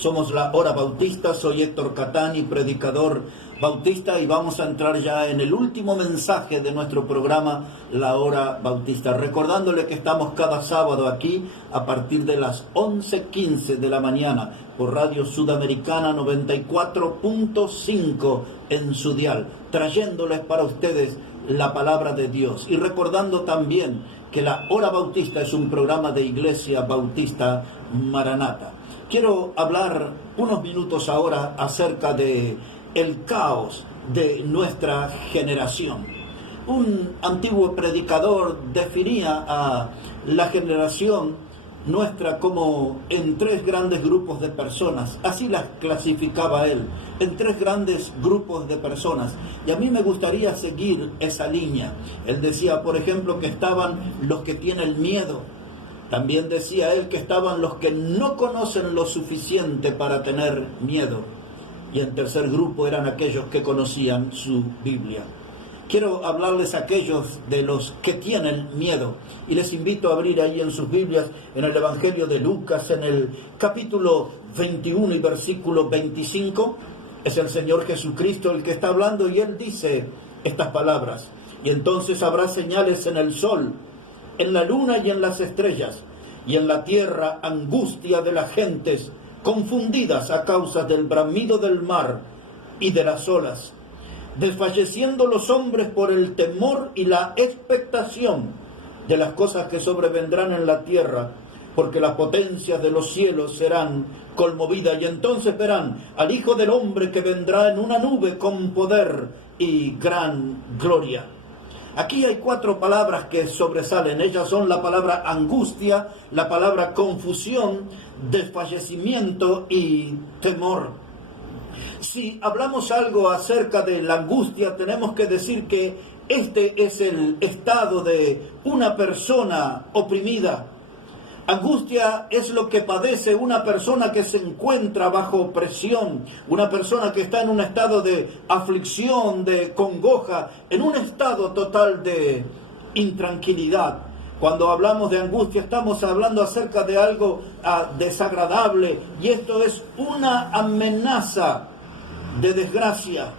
Somos la Hora Bautista, soy Héctor Catani, predicador bautista, y vamos a entrar ya en el último mensaje de nuestro programa, La Hora Bautista. Recordándole que estamos cada sábado aquí a partir de las 11:15 de la mañana por Radio Sudamericana 94.5 en su dial, trayéndoles para ustedes la palabra de Dios. Y recordando también que la Hora Bautista es un programa de Iglesia Bautista Maranata. Quiero hablar unos minutos ahora acerca de el caos de nuestra generación. Un antiguo predicador definía a la generación nuestra como en tres grandes grupos de personas. Así las clasificaba él, en tres grandes grupos de personas. Y a mí me gustaría seguir esa línea. Él decía, por ejemplo, que estaban los que tienen miedo. También decía él que estaban los que no conocen lo suficiente para tener miedo. Y en tercer grupo eran aquellos que conocían su Biblia. Quiero hablarles a aquellos de los que tienen miedo. Y les invito a abrir ahí en sus Biblias, en el Evangelio de Lucas, en el capítulo 21 y versículo 25. Es el Señor Jesucristo el que está hablando, y Él dice estas palabras. Y entonces habrá señales en el sol, en la luna y en las estrellas, y en la tierra angustia de las gentes, confundidas a causa del bramido del mar y de las olas, desfalleciendo los hombres por el temor y la expectación de las cosas que sobrevendrán en la tierra, porque las potencias de los cielos serán conmovidas, y entonces verán al Hijo del Hombre que vendrá en una nube con poder y gran gloria. Aquí hay cuatro palabras que sobresalen. Ellas son la palabra angustia, la palabra confusión, desfallecimiento y temor. Si hablamos algo acerca de la angustia, tenemos que decir que este es el estado de una persona oprimida. Angustia es lo que padece una persona que se encuentra bajo presión, una persona que está en un estado de aflicción, de congoja, en un estado total de intranquilidad. Cuando hablamos de angustia estamos hablando acerca de algo desagradable, y esto es una amenaza de desgracia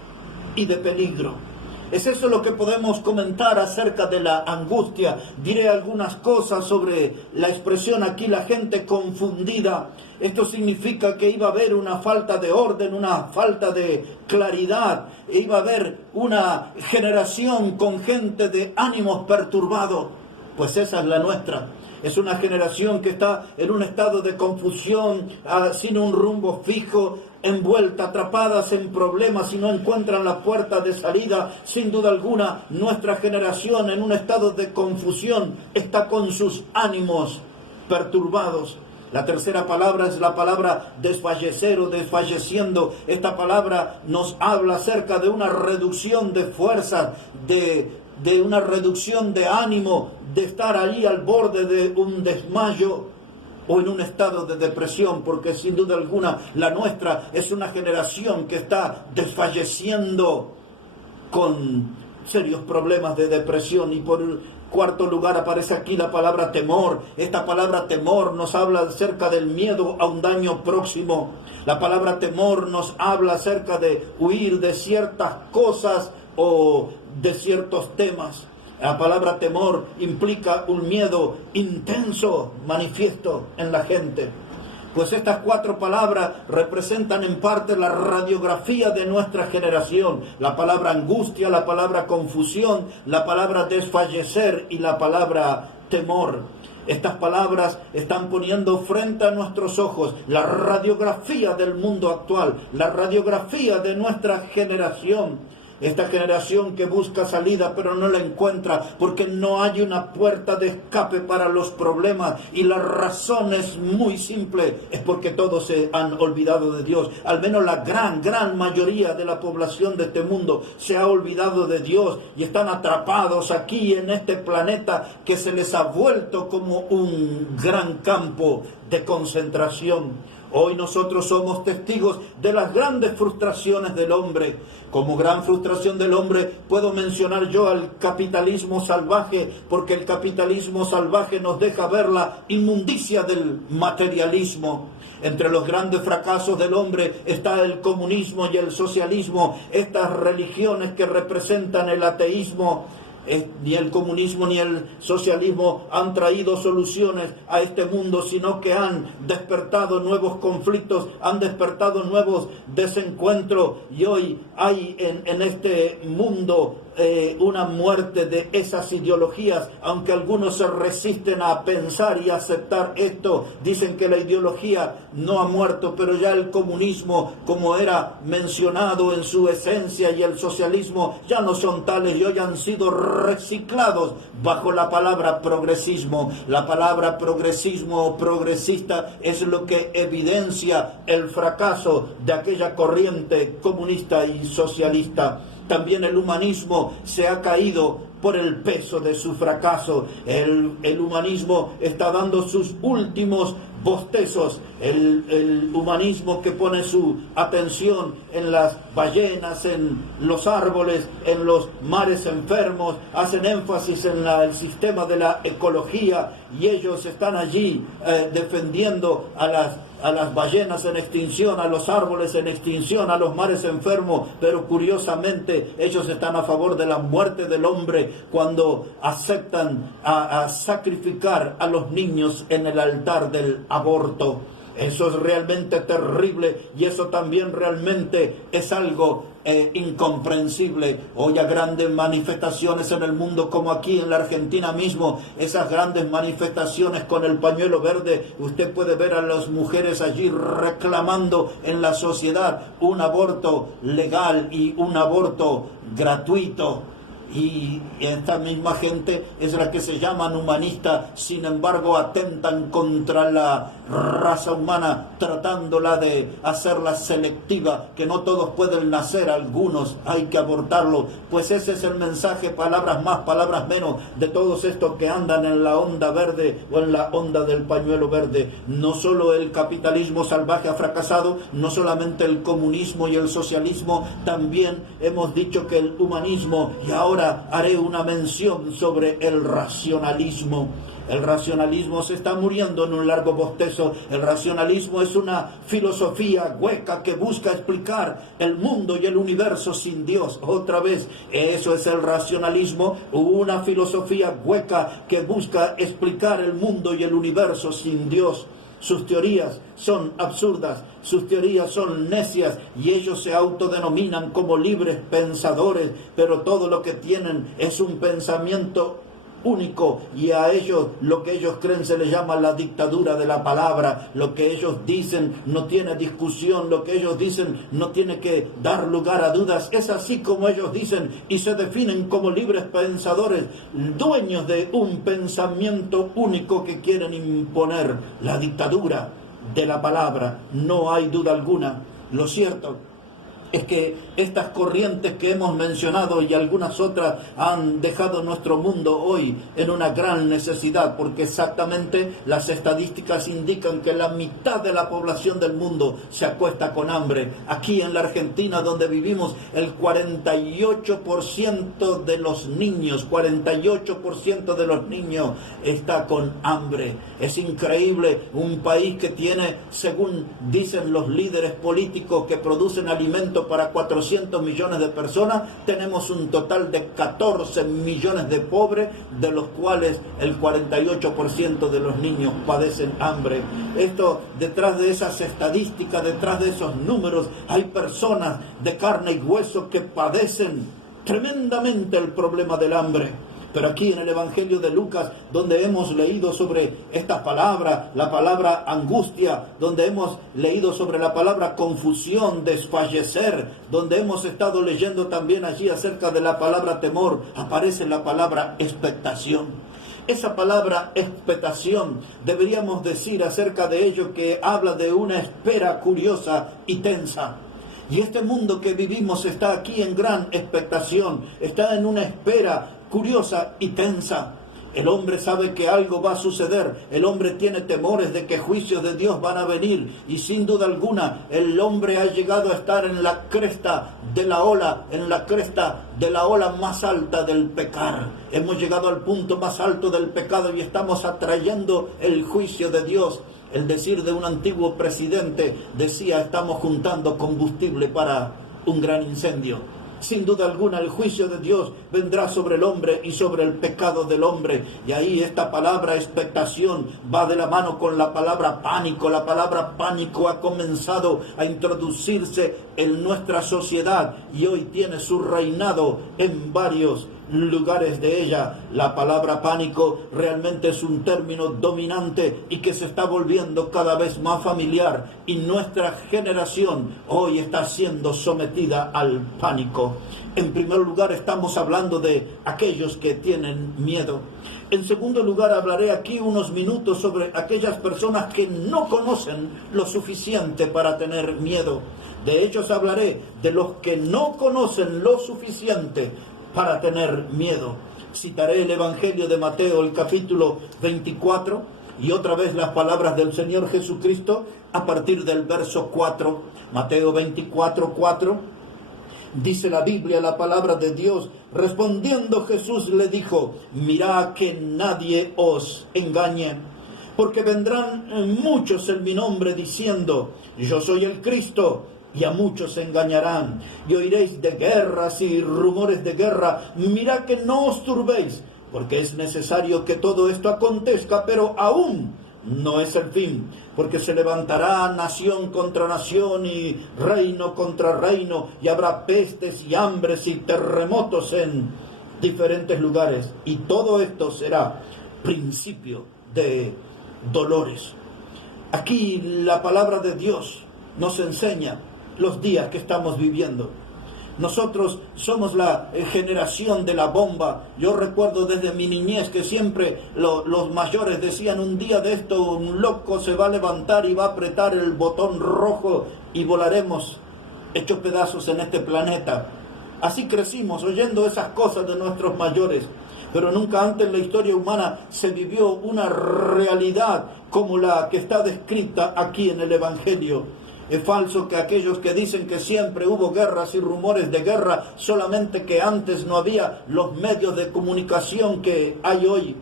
y de peligro. Es eso lo que podemos comentar acerca de la angustia. Diré algunas cosas sobre la expresión aquí, la gente confundida. Esto significa que iba a haber una falta de orden, una falta de claridad. Iba a haber una generación con gente de ánimos perturbados. Pues esa es la nuestra. Es una generación que está en un estado de confusión, sin un rumbo fijo, envuelta, atrapadas en problemas y no encuentran la puerta de salida. Sin duda alguna, nuestra generación en un estado de confusión está con sus ánimos perturbados. La tercera palabra es la palabra desfallecer o desfalleciendo. Esta palabra nos habla acerca de una reducción de fuerzas, de una reducción de ánimo, de estar allí al borde de un desmayo o en un estado de depresión, porque sin duda alguna la nuestra es una generación que está desfalleciendo con serios problemas de depresión. Y por cuarto lugar aparece aquí la palabra temor. Esta palabra temor nos habla acerca del miedo a un daño próximo. La palabra temor nos habla acerca de huir de ciertas cosas o de ciertos temas. La palabra temor implica un miedo intenso, manifiesto en la gente. Pues estas cuatro palabras representan en parte la radiografía de nuestra generación. La palabra angustia, la palabra confusión, la palabra desfallecer y la palabra temor. Estas palabras están poniendo frente a nuestros ojos la radiografía del mundo actual, la radiografía de nuestra generación. Esta generación que busca salida pero no la encuentra porque no hay una puerta de escape para los problemas, y la razón es muy simple, es porque todos se han olvidado de Dios. Al menos la gran mayoría de la población de este mundo se ha olvidado de Dios y están atrapados aquí en este planeta que se les ha vuelto como un gran campo de concentración. Hoy nosotros somos testigos de las grandes frustraciones del hombre. Como gran frustración del hombre puedo mencionar yo al capitalismo salvaje, porque el capitalismo salvaje nos deja ver la inmundicia del materialismo. Entre los grandes fracasos del hombre está el comunismo y el socialismo, estas religiones que representan el ateísmo. Ni el comunismo ni el socialismo han traído soluciones a este mundo, sino que han despertado nuevos conflictos, han despertado nuevos desencuentros, y hoy hay en este mundo una muerte de esas ideologías, aunque algunos se resisten a pensar y a aceptar esto. Dicen que la ideología no ha muerto, pero ya el comunismo, como era mencionado en su esencia, y el socialismo ya no son tales, y hoy han sido reciclados bajo la palabra progresismo. La palabra progresismo o progresista es lo que evidencia el fracaso de aquella corriente comunista y socialista. También el humanismo se ha caído por el peso de su fracaso. El humanismo está dando sus últimos bostezos. El humanismo que pone su atención en las ballenas, en los árboles, en los mares enfermos, hacen énfasis en el sistema de la ecología, y ellos están allí defendiendo a las ballenas en extinción, a los árboles en extinción, a los mares enfermos, pero curiosamente ellos están a favor de la muerte del hombre cuando aceptan a sacrificar a los niños en el altar del aborto. Eso es realmente terrible, y eso también realmente es algo incomprensible. Hoy hay grandes manifestaciones en el mundo, como aquí en la Argentina mismo, esas grandes manifestaciones con el pañuelo verde. Usted puede ver a las mujeres allí reclamando en la sociedad un aborto legal y un aborto gratuito. Y esta misma gente es la que se llaman humanistas, sin embargo atentan contra la raza humana, tratándola de hacerla selectiva, que no todos pueden nacer, algunos hay que abortarlo. Pues ese es el mensaje, palabras más, palabras menos, de todos estos que andan en la onda verde o en la onda del pañuelo verde. No solo el capitalismo salvaje ha fracasado, no solamente el comunismo y el socialismo, también hemos dicho que el humanismo, y ahora haré una mención sobre el racionalismo. El racionalismo se está muriendo en un largo bostezo. El racionalismo es una filosofía hueca que busca explicar el mundo y el universo sin Dios. Otra vez, eso es el racionalismo, una filosofía hueca que busca explicar el mundo y el universo sin Dios. Sus teorías son absurdas, sus teorías son necias, y ellos se autodenominan como libres pensadores, pero todo lo que tienen es un pensamiento único, y a ellos lo que ellos creen se les llama la dictadura de la palabra. Lo que ellos dicen no tiene discusión, lo que ellos dicen no tiene que dar lugar a dudas. Es así como ellos dicen, y se definen como libres pensadores, dueños de un pensamiento único que quieren imponer la dictadura de la palabra. No hay duda alguna. Lo cierto es que estas corrientes que hemos mencionado y algunas otras han dejado nuestro mundo hoy en una gran necesidad, porque exactamente las estadísticas indican que la mitad de la población del mundo se acuesta con hambre. Aquí en la Argentina, donde vivimos, el 48% de los niños, 48% de los niños está con hambre. Es increíble, un país que tiene, según dicen los líderes políticos que producen alimentos para 400 millones de personas, tenemos un total de 14 millones de pobres, de los cuales el 48% de los niños padecen hambre. Esto, detrás de esas estadísticas, detrás de esos números, hay personas de carne y hueso que padecen tremendamente el problema del hambre. Pero aquí en el Evangelio de Lucas, donde hemos leído sobre estas palabras, la palabra angustia, donde hemos leído sobre la palabra confusión, desfallecer, donde hemos estado leyendo también allí acerca de la palabra temor, aparece la palabra expectación. Esa palabra expectación, deberíamos decir acerca de ello que habla de una espera curiosa y tensa. Y este mundo que vivimos está aquí en gran expectación, está en una espera curiosa y tensa. El hombre sabe que algo va a suceder, el hombre tiene temores de que juicios de Dios van a venir, y sin duda alguna el hombre ha llegado a estar en la cresta de la ola, en la cresta de la ola más alta del pecar. Hemos llegado al punto más alto del pecado y estamos atrayendo el juicio de Dios. El decir de un antiguo presidente decía: estamos juntando combustible para un gran incendio. Sin duda alguna el juicio de Dios vendrá sobre el hombre y sobre el pecado del hombre. Y ahí esta palabra expectación va de la mano con la palabra pánico. La palabra pánico ha comenzado a introducirse en nuestra sociedad y hoy tiene su reinado en varios lugares de ella. La palabra pánico realmente es un término dominante y que se está volviendo cada vez más familiar, y nuestra generación hoy está siendo sometida al pánico. En primer lugar, estamos hablando de aquellos que tienen miedo. En segundo lugar, hablaré aquí unos minutos sobre aquellas personas que no conocen lo suficiente para tener miedo. De ellos hablaré, de los que no conocen lo suficiente para tener miedo. Citaré el Evangelio de Mateo, el capítulo 24, y otra vez las palabras del Señor Jesucristo a partir del verso 4. Mateo 24, 4. Dice la Biblia, la palabra de Dios: respondiendo Jesús le dijo: mirad que nadie os engañe, porque vendrán muchos en mi nombre diciendo: yo soy el Cristo, y a muchos se engañarán, y oiréis de guerras y rumores de guerra. Mirad que no os turbéis, porque es necesario que todo esto acontezca, pero aún no es el fin, porque se levantará nación contra nación y reino contra reino, y habrá pestes y hambres y terremotos en diferentes lugares, y todo esto será principio de dolores. Aquí la palabra de Dios nos enseña los días que estamos viviendo. Nosotros somos la generación de la bomba. Yo recuerdo desde mi niñez que siempre los mayores decían: un día de esto un loco se va a levantar y va a apretar el botón rojo y volaremos hechos pedazos en este planeta. Así crecimos oyendo esas cosas de nuestros mayores, pero nunca antes en la historia humana se vivió una realidad como la que está descrita aquí en el Evangelio. Es falso que aquellos que dicen que siempre hubo guerras y rumores de guerra, solamente que antes no había los medios de comunicación que hay hoy.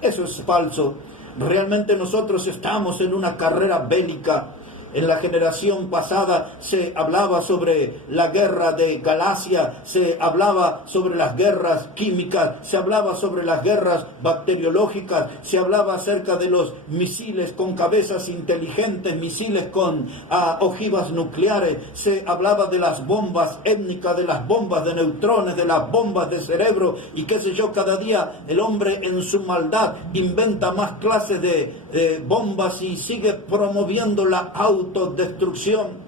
Eso es falso. Realmente nosotros estamos en una carrera bélica. En la generación pasada se hablaba sobre la guerra de Galacia, se hablaba sobre las guerras químicas, se hablaba sobre las guerras bacteriológicas, se hablaba acerca de los misiles con cabezas inteligentes, misiles con ojivas nucleares, se hablaba de las bombas étnicas, de las bombas de neutrones, de las bombas de cerebro y qué sé yo. Cada día el hombre en su maldad inventa más clases de bombas y sigue promoviendo la autodestrucción.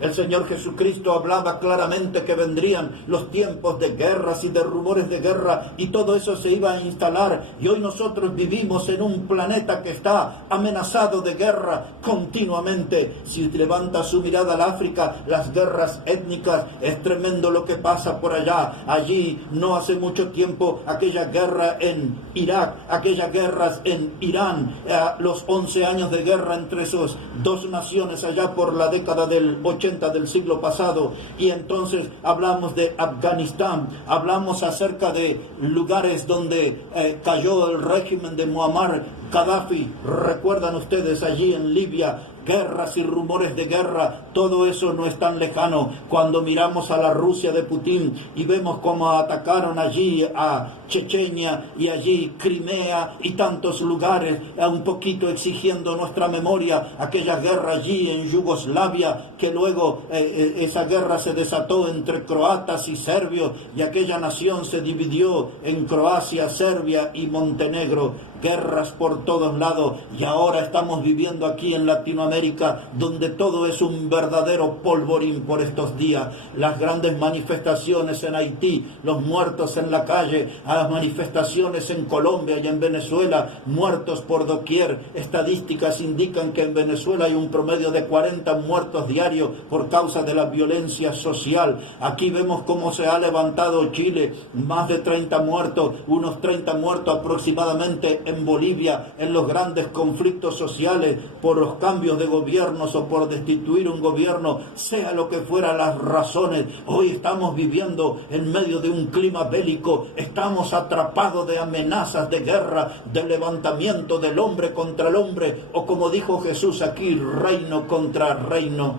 El Señor Jesucristo hablaba claramente que vendrían los tiempos de guerras y de rumores de guerra, y todo eso se iba a instalar, y hoy nosotros vivimos en un planeta que está amenazado de guerra continuamente. Si levanta su mirada al África, las guerras étnicas, es tremendo lo que pasa por allá. Allí no hace mucho tiempo aquella guerra en Irak, aquellas guerras en Irán, los 11 años de guerra entre esas dos naciones allá por la década del 80 del siglo pasado. Y entonces hablamos de Afganistán, hablamos acerca de lugares donde cayó el régimen de Muammar Gaddafi. Recuerdan ustedes allí en Libia, guerras y rumores de guerra. Todo eso no es tan lejano cuando miramos a la Rusia de Putin y vemos cómo atacaron allí a Chechenia y allí Crimea y tantos lugares, un poquito exigiendo nuestra memoria, aquella guerra allí en Yugoslavia, que luego esa guerra se desató entre croatas y serbios, y aquella nación se dividió en Croacia, Serbia y Montenegro. Guerras por todos lados, y ahora estamos viviendo aquí en Latinoamérica, donde todo es un verdadero polvorín por estos días. Las grandes manifestaciones en Haití, los muertos en la calle, las manifestaciones en Colombia y en Venezuela, muertos por doquier. Estadísticas indican que en Venezuela hay un promedio de 40 muertos diarios por causa de la violencia social. Aquí vemos cómo se ha levantado Chile, más de 30 muertos, unos 30 muertos aproximadamente en Bolivia, en los grandes conflictos sociales, por los cambios de gobiernos o por destituir un gobierno, sea lo que fuera las razones. Hoy estamos viviendo en medio de un clima bélico, estamos atrapados de amenazas de guerra, de levantamiento del hombre contra el hombre, o como dijo Jesús aquí, reino contra reino.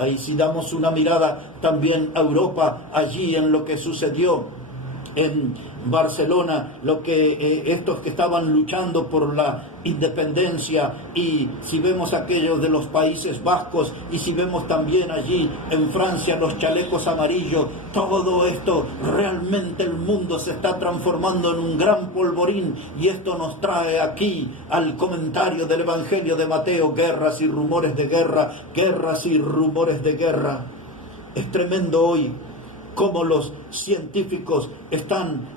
Ahí si damos una mirada también a Europa, allí en lo que sucedió en Barcelona, lo que estos que estaban luchando por la independencia, y si vemos aquellos de los Países Vascos, y si vemos también allí en Francia los chalecos amarillos, todo esto, realmente el mundo se está transformando en un gran polvorín, y esto nos trae aquí al comentario del Evangelio de Mateo: guerras y rumores de guerra, guerras y rumores de guerra. Es tremendo hoy cómo los científicos están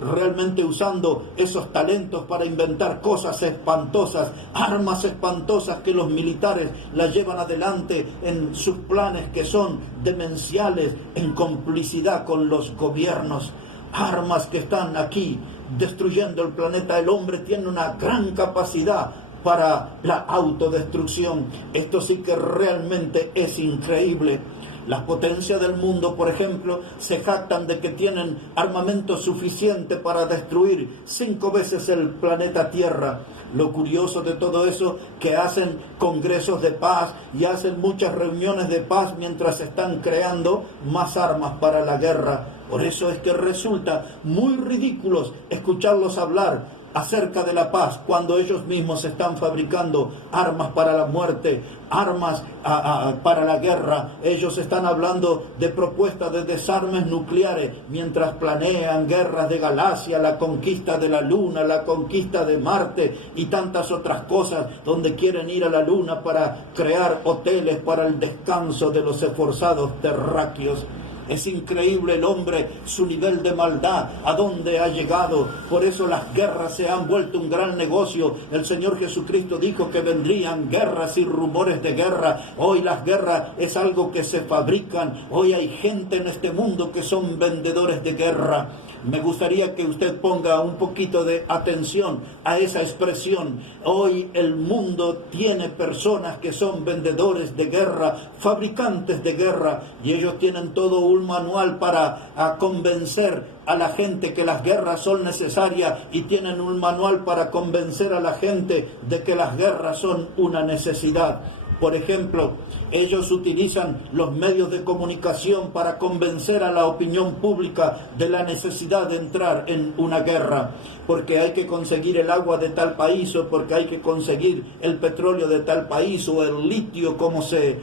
realmente usando esos talentos para inventar cosas espantosas, armas espantosas que los militares las llevan adelante en sus planes que son demenciales, en complicidad con los gobiernos. Armas que están aquí destruyendo el planeta. El hombre tiene una gran capacidad para la autodestrucción. Esto sí que realmente es increíble. Las potencias del mundo, por ejemplo, se jactan de que tienen armamento suficiente para destruir 5 veces el planeta Tierra. Lo curioso de todo eso, que hacen congresos de paz y hacen muchas reuniones de paz mientras están creando más armas para la guerra. Por eso es que resulta muy ridículo escucharlos hablar acerca de la paz, cuando ellos mismos están fabricando armas para la muerte, armas para la guerra. Ellos están hablando de propuestas de desarmes nucleares, mientras planean guerras de galaxia, la conquista de la Luna, la conquista de Marte y tantas otras cosas, donde quieren ir a la Luna para crear hoteles para el descanso de los esforzados terráqueos. Es increíble el hombre, su nivel de maldad, a dónde ha llegado. Por eso las guerras se han vuelto un gran negocio. El Señor Jesucristo dijo que vendrían guerras y rumores de guerra. Hoy las guerras es algo que se fabrican. Hoy hay gente en este mundo que son vendedores de guerra. Me gustaría que usted ponga un poquito de atención a esa expresión. Hoy el mundo tiene personas que son vendedores de guerra, fabricantes de guerra, y ellos tienen todo un manual para convencer a la gente que las guerras son necesarias, y tienen un manual para convencer a la gente de que las guerras son una necesidad. Por ejemplo, ellos utilizan los medios de comunicación para convencer a la opinión pública de la necesidad de entrar en una guerra, porque hay que conseguir el agua de tal país, o porque hay que conseguir el petróleo de tal país, o el litio, como se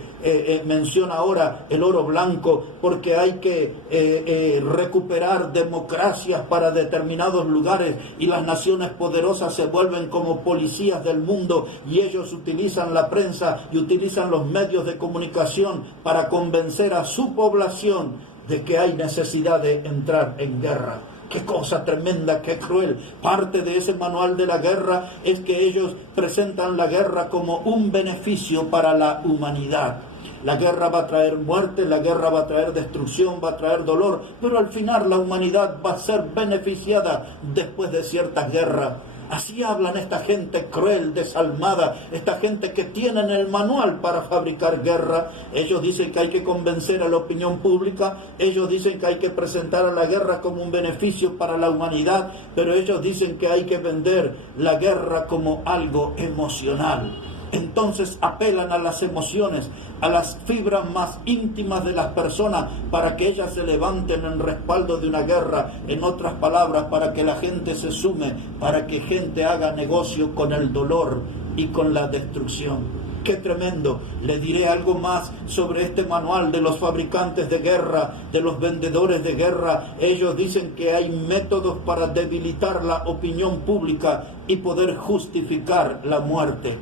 menciona ahora, el oro blanco, porque hay que recuperar democracias para determinados lugares, y las naciones poderosas se vuelven como policías del mundo, y ellos utilizan la prensa y utilizan los medios de comunicación para convencer a su población de que hay necesidad de entrar en guerra. Qué cosa tremenda, qué cruel. Parte de ese manual de la guerra es que ellos presentan la guerra como un beneficio para la humanidad. La guerra va a traer muerte, la guerra va a traer destrucción, va a traer dolor, pero al final la humanidad va a ser beneficiada después de ciertas guerras. Así hablan esta gente cruel, desalmada, esta gente que tienen el manual para fabricar guerra. Ellos dicen que hay que convencer a la opinión pública, ellos dicen que hay que presentar a la guerra como un beneficio para la humanidad, pero ellos dicen que hay que vender la guerra como algo emocional. Entonces apelan a las emociones, a las fibras más íntimas de las personas, para que ellas se levanten en respaldo de una guerra. En otras palabras, para que la gente se sume, para que gente haga negocio con el dolor y con la destrucción. ¡Qué tremendo! Le diré algo más sobre este manual de los fabricantes de guerra, de los vendedores de guerra. Ellos dicen que hay métodos para debilitar la opinión pública y poder justificar la muerte.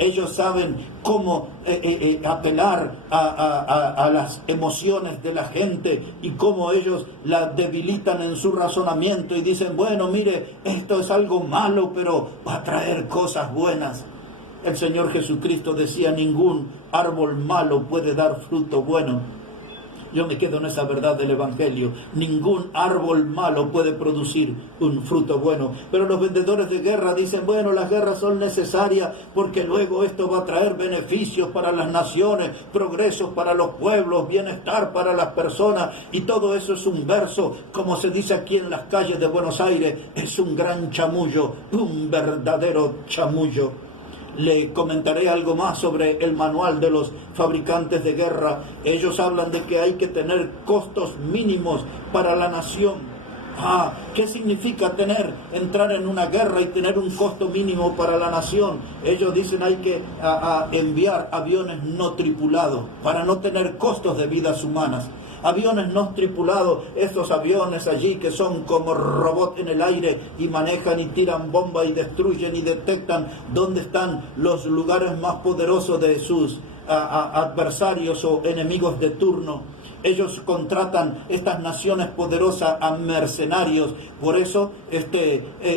Ellos saben cómo apelar a las emociones de la gente, y cómo ellos la debilitan en su razonamiento y dicen, bueno, mire, esto es algo malo, pero va a traer cosas buenas. El Señor Jesucristo decía, ningún árbol malo puede dar fruto bueno. Yo me quedo en esa verdad del Evangelio. Ningún árbol malo puede producir un fruto bueno. Pero los vendedores de guerra dicen, bueno, las guerras son necesarias porque luego esto va a traer beneficios para las naciones, progresos para los pueblos, bienestar para las personas, y todo eso es un verso, como se dice aquí en las calles de Buenos Aires, es un gran chamullo, un verdadero chamullo. Le comentaré algo más sobre el manual de los fabricantes de guerra. Ellos hablan de que hay que tener costos mínimos para la nación. ¿Qué significa entrar en una guerra y tener un costo mínimo para la nación? Ellos dicen hay que enviar aviones no tripulados para no tener costos de vidas humanas. Aviones no tripulados, esos aviones allí que son como robots en el aire y manejan y tiran bombas y destruyen y detectan dónde están los lugares más poderosos de sus adversarios o enemigos de turno. Ellos contratan, estas naciones poderosas, a mercenarios. Por eso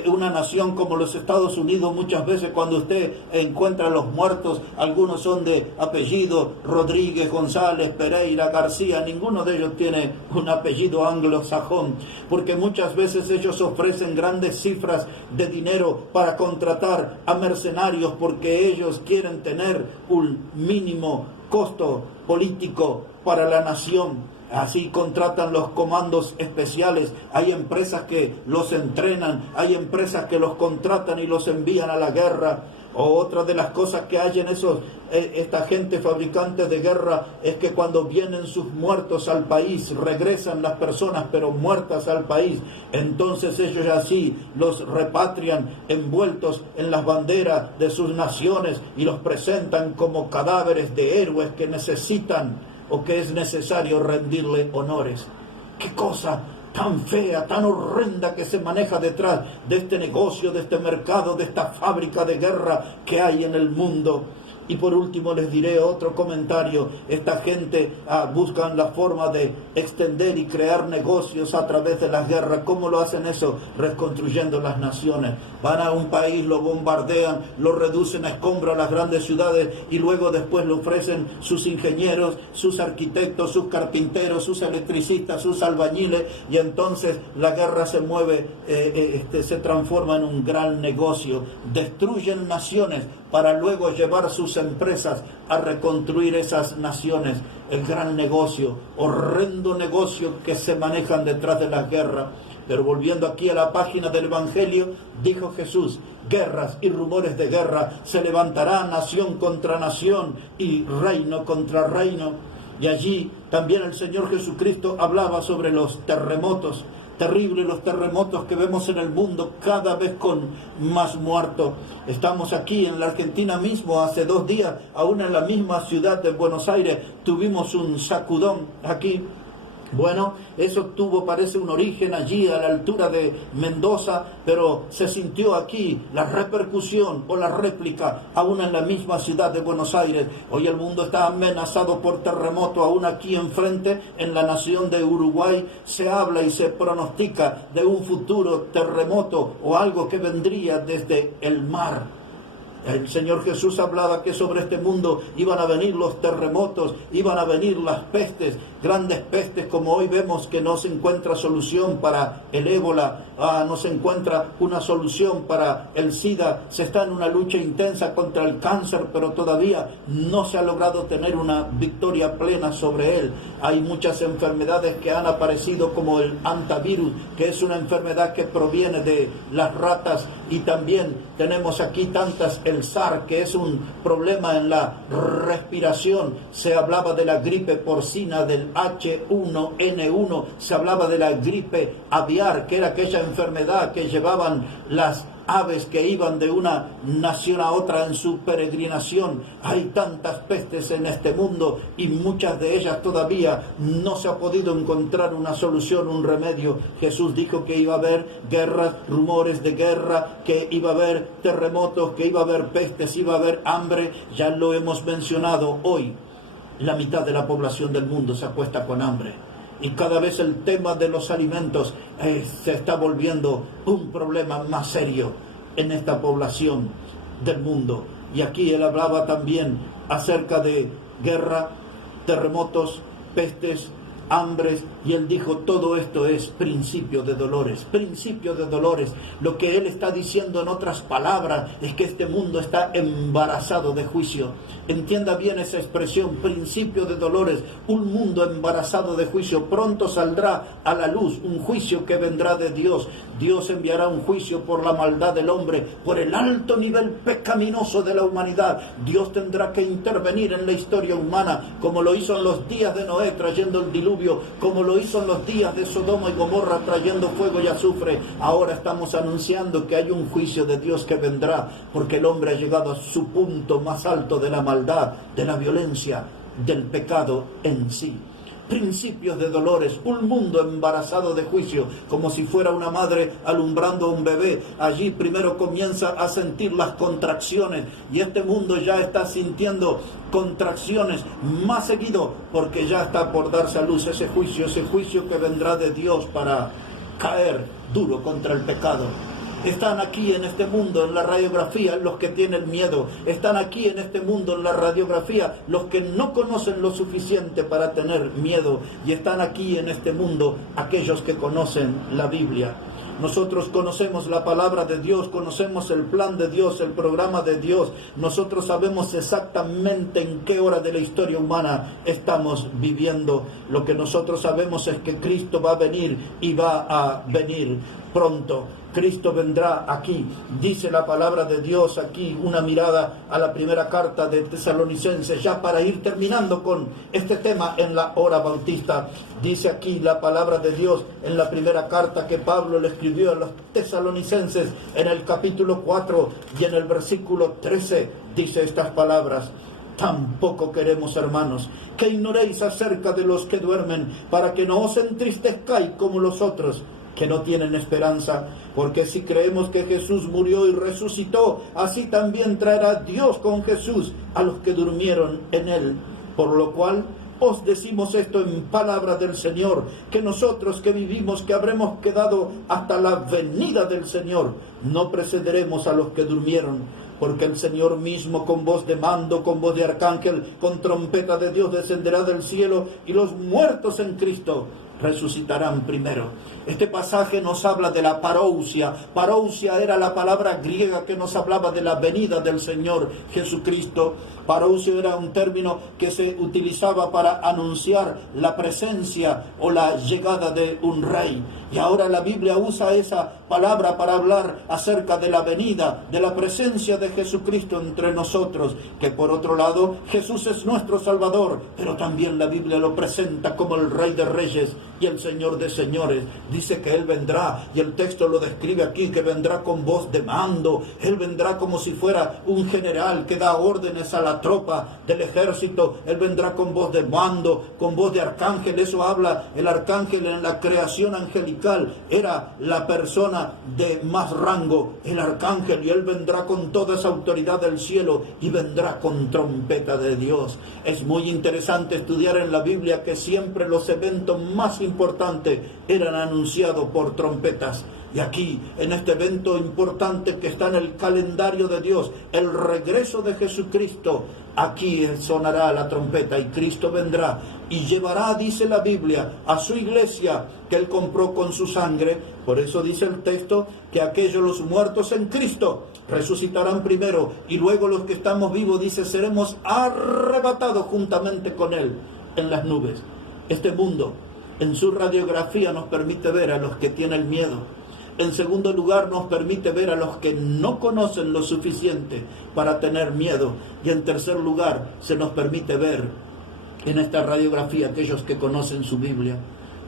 una nación como los Estados Unidos, muchas veces cuando usted encuentra a los muertos, algunos son de apellido Rodríguez, González, Pereira, García, ninguno de ellos tiene un apellido anglosajón, porque muchas veces ellos ofrecen grandes cifras de dinero para contratar a mercenarios, porque ellos quieren tener un mínimo costo político para la nación. Así contratan los comandos especiales. Hay empresas que los entrenan, hay empresas que los contratan y los envían a la guerra. O otra de las cosas que hay en esta gente fabricante de guerra es que cuando vienen sus muertos al país, regresan las personas pero muertas al país, entonces ellos así los repatrian envueltos en las banderas de sus naciones y los presentan como cadáveres de héroes que necesitan o que es necesario rendirle honores. ¡Qué cosa tan fea, tan horrenda que se maneja detrás de este negocio, de este mercado, de esta fábrica de guerra que hay en el mundo! Y por último les diré otro comentario. Esta gente buscan la forma de extender y crear negocios a través de las guerras. ¿Cómo lo hacen eso? Reconstruyendo las naciones. Van a un país, lo bombardean, lo reducen a escombros a las grandes ciudades y luego después le ofrecen sus ingenieros, sus arquitectos, sus carpinteros, sus electricistas, sus albañiles, y entonces la guerra se mueve, se transforma en un gran negocio. Destruyen naciones para luego llevar sus empresas a reconstruir esas naciones. El gran negocio, horrendo negocio que se manejan detrás de las guerras. Pero volviendo aquí a la página del Evangelio, dijo Jesús, guerras y rumores de guerra, se levantará nación contra nación y reino contra reino. Y allí también el Señor Jesucristo hablaba sobre los terremotos. Terribles los terremotos que vemos en el mundo, cada vez con más muertos. Estamos aquí en la Argentina mismo, hace 2 días, aún en la misma ciudad de Buenos Aires, tuvimos un sacudón aquí. Bueno, eso parece un origen allí a la altura de Mendoza, pero se sintió aquí la repercusión o la réplica aún en la misma ciudad de Buenos Aires. Hoy el mundo está amenazado por terremoto, aún aquí enfrente, en la nación de Uruguay, se habla y se pronostica de un futuro terremoto o algo que vendría desde el mar. El Señor Jesús hablaba que sobre este mundo iban a venir los terremotos, iban a venir las pestes, grandes pestes, como hoy vemos que no se encuentra solución para el ébola, no se encuentra una solución para el SIDA, se está en una lucha intensa contra el cáncer, pero todavía no se ha logrado tener una victoria plena sobre él. Hay muchas enfermedades que han aparecido, como el antivirus, que es una enfermedad que proviene de las ratas, y también tenemos aquí el SARS, que es un problema en la respiración. Se hablaba de la gripe porcina, del H1N1, se hablaba de la gripe aviar, que era aquella enfermedad que llevaban las aves que iban de una nación a otra en su peregrinación. Hay tantas pestes en este mundo y muchas de ellas todavía no se ha podido encontrar una solución, un remedio. Jesús dijo que iba a haber guerras, rumores de guerra, que iba a haber terremotos, que iba a haber pestes, iba a haber hambre. Ya lo hemos mencionado hoy. La mitad de la población del mundo se acuesta con hambre. Y cada vez el tema de los alimentos se está volviendo un problema más serio en esta población del mundo. Y aquí él hablaba también acerca de guerra, terremotos, pestes, hambres, y él dijo, todo esto es principio de dolores, principio de dolores. Lo que él está diciendo en otras palabras es que este mundo está embarazado de juicio. Entienda bien esa expresión, principio de dolores, un mundo embarazado de juicio. Pronto saldrá a la luz un juicio que vendrá de Dios. Dios enviará un juicio por la maldad del hombre, por el alto nivel pecaminoso de la humanidad. Dios tendrá que intervenir en la historia humana, como lo hizo en los días de Noé trayendo el diluvio, como lo hizo en los días de Sodoma y Gomorra trayendo fuego y azufre. Ahora estamos anunciando que hay un juicio de Dios que vendrá, porque el hombre ha llegado a su punto más alto de la maldad, de la violencia, del pecado en sí. Principios de dolores, un mundo embarazado de juicio, como si fuera una madre alumbrando a un bebé. Allí primero comienza a sentir las contracciones, y este mundo ya está sintiendo contracciones más seguido, porque ya está por darse a luz ese juicio que vendrá de Dios para caer duro contra el pecado. Están aquí en este mundo, en la radiografía, los que tienen miedo. Están aquí en este mundo, en la radiografía, los que no conocen lo suficiente para tener miedo. Y están aquí en este mundo aquellos que conocen la Biblia. Nosotros conocemos la palabra de Dios, conocemos el plan de Dios, el programa de Dios. Nosotros sabemos exactamente en qué hora de la historia humana estamos viviendo. Lo que nosotros sabemos es que Cristo va a venir y va a venir pronto. Cristo vendrá aquí. Dice la palabra de Dios aquí, una mirada a la primera carta de Tesalonicenses, ya para ir terminando con este tema en la hora bautista. Dice aquí la palabra de Dios en la primera carta que Pablo le escribió a los Tesalonicenses, en el capítulo 4 y en el versículo 13, dice estas palabras: tampoco queremos, hermanos, que ignoréis acerca de los que duermen, para que no os entristezcáis como los otros, que no tienen esperanza, porque si creemos que Jesús murió y resucitó, así también traerá Dios con Jesús a los que durmieron en él. Por lo cual os decimos esto en palabra del Señor, que nosotros que vivimos, que habremos quedado hasta la venida del Señor, no precederemos a los que durmieron. Porque el Señor mismo, con voz de mando, con voz de arcángel, con trompeta de Dios, descenderá del cielo, y los muertos en Cristo resucitarán primero. Este pasaje nos habla de la parousia. Parousia era la palabra griega que nos hablaba de la venida del Señor Jesucristo. Parousia era un término que se utilizaba para anunciar la presencia o la llegada de un rey. Y ahora la Biblia usa esa palabra para hablar acerca de la venida, de la presencia de Jesucristo entre nosotros, que por otro lado Jesús es nuestro Salvador, pero también la Biblia lo presenta como el Rey de Reyes y el Señor de Señores. Dice que Él vendrá, y el texto lo describe aquí, que vendrá con voz de mando. Él vendrá como si fuera un general que da órdenes a la tropa del ejército. Él vendrá con voz de mando, con voz de arcángel. Eso habla el arcángel en la creación angelical. Era la persona de más rango, el arcángel, y Él vendrá con toda esa autoridad del cielo y vendrá con trompeta de Dios. Es muy interesante estudiar en la Biblia que siempre los eventos más importantes eran anunciados por trompetas. Y aquí, en este evento importante que está en el calendario de Dios, el regreso de Jesucristo, aquí sonará la trompeta y Cristo vendrá y llevará, dice la Biblia, a su iglesia que Él compró con su sangre. Por eso dice el texto que aquellos, los muertos en Cristo, resucitarán primero, y luego los que estamos vivos, dice, seremos arrebatados juntamente con Él en las nubes. Este mundo, en su radiografía, nos permite ver a los que tienen miedo. En segundo lugar, nos permite ver a los que no conocen lo suficiente para tener miedo. Y en tercer lugar, se nos permite ver en esta radiografía aquellos que conocen su Biblia.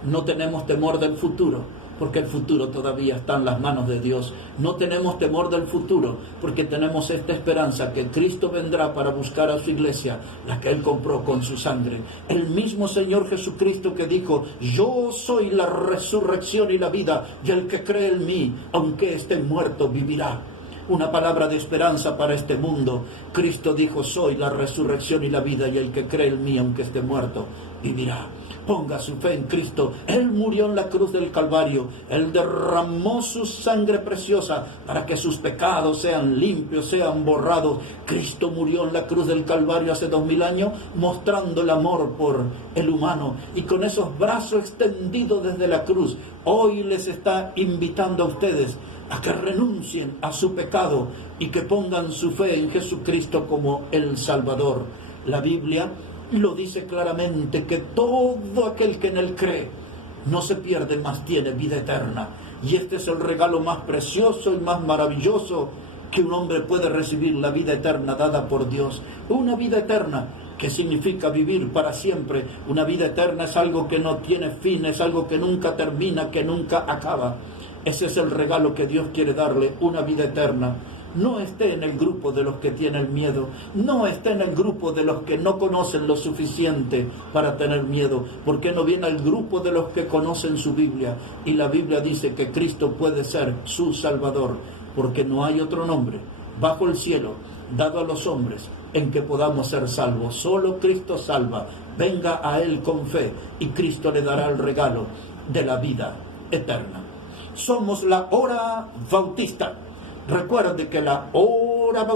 No tenemos temor del futuro, porque el futuro todavía está en las manos de Dios. No tenemos temor del futuro, porque tenemos esta esperanza que Cristo vendrá para buscar a su iglesia, la que Él compró con su sangre. El mismo Señor Jesucristo que dijo: yo soy la resurrección y la vida, y el que cree en mí, aunque esté muerto, vivirá. una palabra de esperanza para este mundo. Cristo dijo: soy la resurrección y la vida, y el que cree en mí, aunque esté muerto, vivirá. Ponga su fe en Cristo. Él murió en la cruz del Calvario. Él derramó su sangre preciosa para que sus pecados sean limpios, sean borrados. Cristo murió en la cruz del Calvario hace 2000 años, mostrando el amor por el humano. Y con esos brazos extendidos desde la cruz, hoy les está invitando a ustedes a que renuncien a su pecado y que pongan su fe en Jesucristo como el Salvador. La Biblia lo dice claramente, que todo aquel que en Él cree no se pierde, mas tiene vida eterna. Y este es el regalo más precioso y más maravilloso que un hombre puede recibir, la vida eterna dada por Dios. Una vida eterna que significa vivir para siempre. Una vida eterna es algo que no tiene fin, es algo que nunca termina, que nunca acaba. Ese es el regalo que Dios quiere darle, una vida eterna. No esté en el grupo de los que tienen miedo. No esté en el grupo de los que no conocen lo suficiente para tener miedo. ¿Por qué no viene al grupo de los que conocen su Biblia? Y la Biblia dice que Cristo puede ser su Salvador, porque no hay otro nombre bajo el cielo dado a los hombres en que podamos ser salvos. Solo Cristo salva. Venga a Él con fe y Cristo le dará el regalo de la vida eterna. Somos la hora bautista. Recuerde que la hora bautista